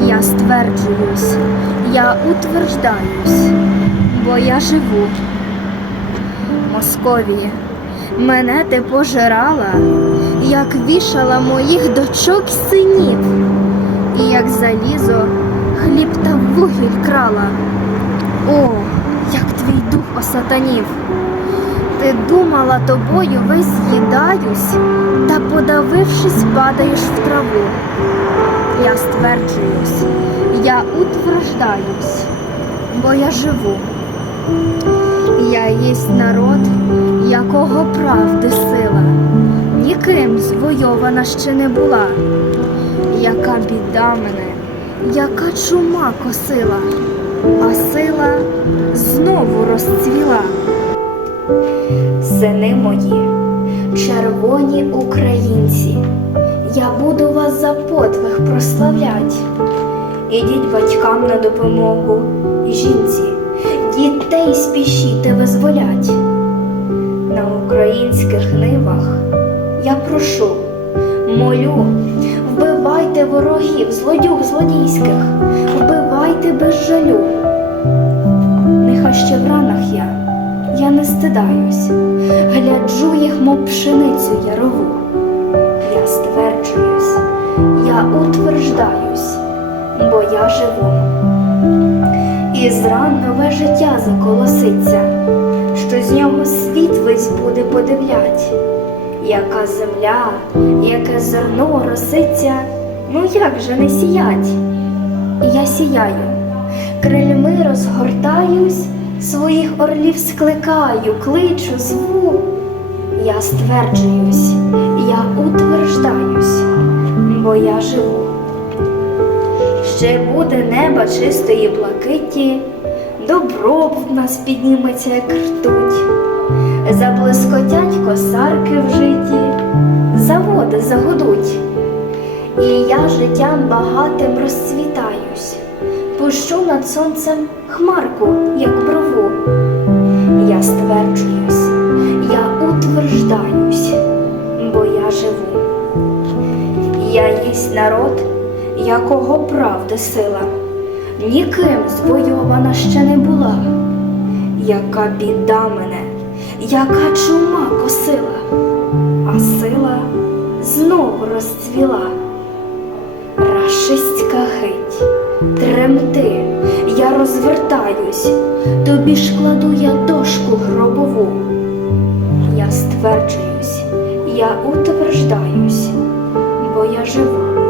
Я стверджуюсь, я утверждаюсь, бо я живу. Московії, мене ти пожирала, як вішала моїх дочок синів, і як залізо хліб та вугіль крала. О, як твій дух осатанів! Ти думала тобою весь з'їдаюсь, та подавившись, падаєш в траву. Я стверджуюсь, я утверждаюсь, бо я живу. Я єсть народ, якого правди сила, ніким звойована ще не була. Яка біда мене, яка чума косила, а сила знову розцвіла. Сини мої, червоні українці, я буду вас за подвиг прославлять. Ідіть батькам на допомогу, жінці, дітей спішіте визволять. На українських нивах я прошу, молю, вбивайте ворогів, злодюг злодійських, вбивайте без жалю. Нехай ще в ранах я, я не стидаюсь, гляджу їх, мов пшеницю ярову. Я стверджуюсь, я утверждаюсь, бо я живу. І зран нове життя заколоситься, що з нього світ весь буде подивлять. Яка земля, яке зерно роситься, ну як же не сіять? Я сіяю, крильми розгортаюсь, своїх орлів скликаю, кличу, зву. Я стверджуюсь, я утверждаюсь, бо я живу. Ще буде неба чистої блакиті, добро в нас підніметься, як ртуть, заблискотять косарки в житті, заводи загудуть, і я життям багатим розцвітаюсь, пущу над сонцем хмарку, як брову. Я єсть народ, якого правди сила, ніким звойована ще не була. Яка біда мене, яка чума косила, а сила знову розцвіла. Рашистська гить, тремти, я розвертаюсь, тобі ж кладу я дошку гробову. Я стверджуюсь, я утверждаюсь, бо я живу.